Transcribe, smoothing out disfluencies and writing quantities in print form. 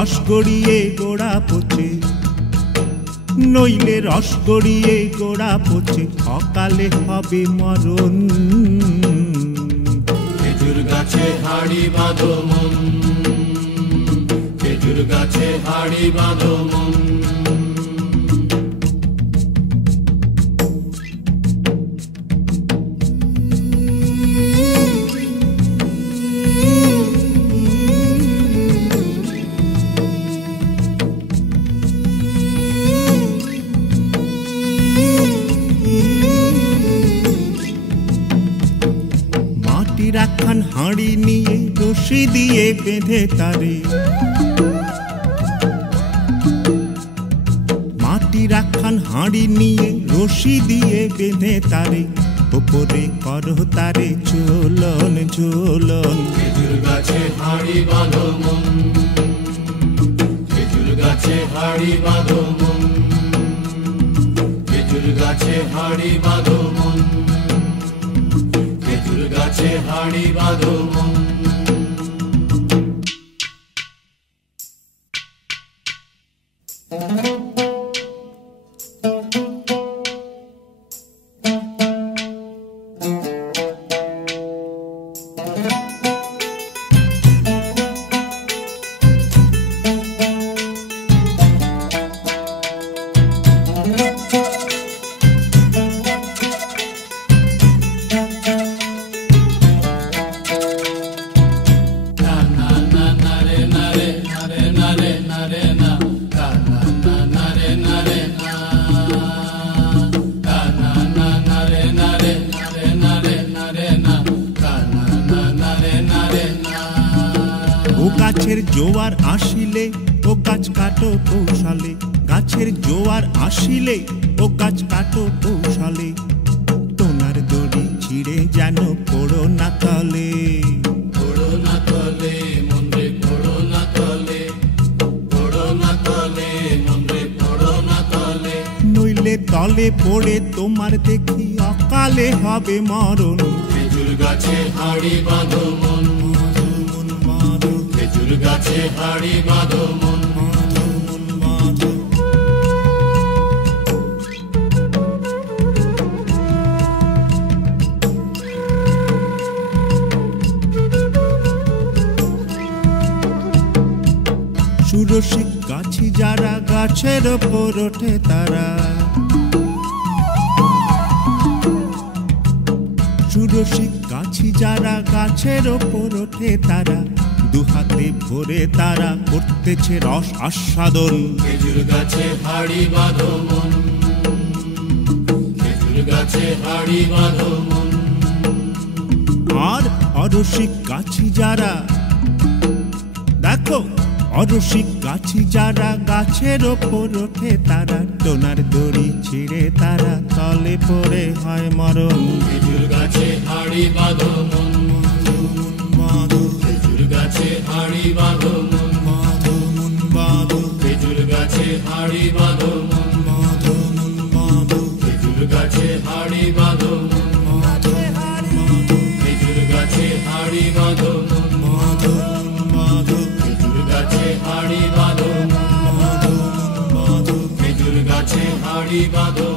রস গড়িয়ে গোড়া পচে, নইলে রস গড়িয়ে গোড়া পচে, অকালে হবে মরণ। খেজুর গাছে হাড়ি বাঁধো মন, খেজুর গাছে হাড়ি বাঁধো মন। রাখান হাঁড়ি নিয়ে রশি দিয়ে বেঁধে তারে, মাটি রাখান হাঁড়ি নিয়ে রশি দিয়ে বেঁধে তারে, ওপরে করো তারে ঝোলন ঝোলন। খেজুর গাছে হাড়ি বাঁধো মন, খেজুর গাছে হাড়ি বাঁধো মন, খেজুর গাছে হাড়ি বাঁধো মন, খেজুর গাছে হাড়ি বাঁধো মন। গাছের জোয়ার আসিলে ও গাছ কাটো কৌশলে, গাছের জোয়ার আসিলে ও গাছ কাটো কৌশলে, তোমার দড়ি ছিঁড়ে যেন পড়ো না তলে। পড়ো না তলে মন্দিরে, পড়ো না তলে, পড়ো না তলে মন্দিরে, পড়ো না তলে। নইলে তলে পড়ে তোমার দেখি অকালে হবে মরণ। খেজুর গাছে হাড়ি বাঁধো মন, খেজুর গাছে হাড়ি বাঁধো মন। সুরসিক গাছি যারা গাছের ওপর ওঠে তারা, সুরসিক গাছি যারা গাছের ওপর ওঠে তারা, দুহাতে ভরে তারা করতেছে রস আস্বাদন। খেজুর গাছে হাড়ি বাঁধো মন, খেজুর গাছে হাড়ি বাঁধো মন। আর অরসিক গাছি যারা, দেখো অরসিক গাছি যারা গাছের ওপর ওঠে তারা, টোনার দড়ি ছিঁড়ে তারা তলে পড়ে হয় মরণ। খেজুর গাছে হাড়ি বাঁধো মন, খেজুর গাছে হাড়ি বাঁধো মন, খেজুর গাছে হাড়ি বাঁধো মন, খেজুর গাছে হাড়ি বাঁধো মন, খেজুর গাছে হাড়ি বাঁধো মন, খেজুর গাছে হাড়ি বাঁধো মন, খেজুর গাছে হাড়ি বাঁধো।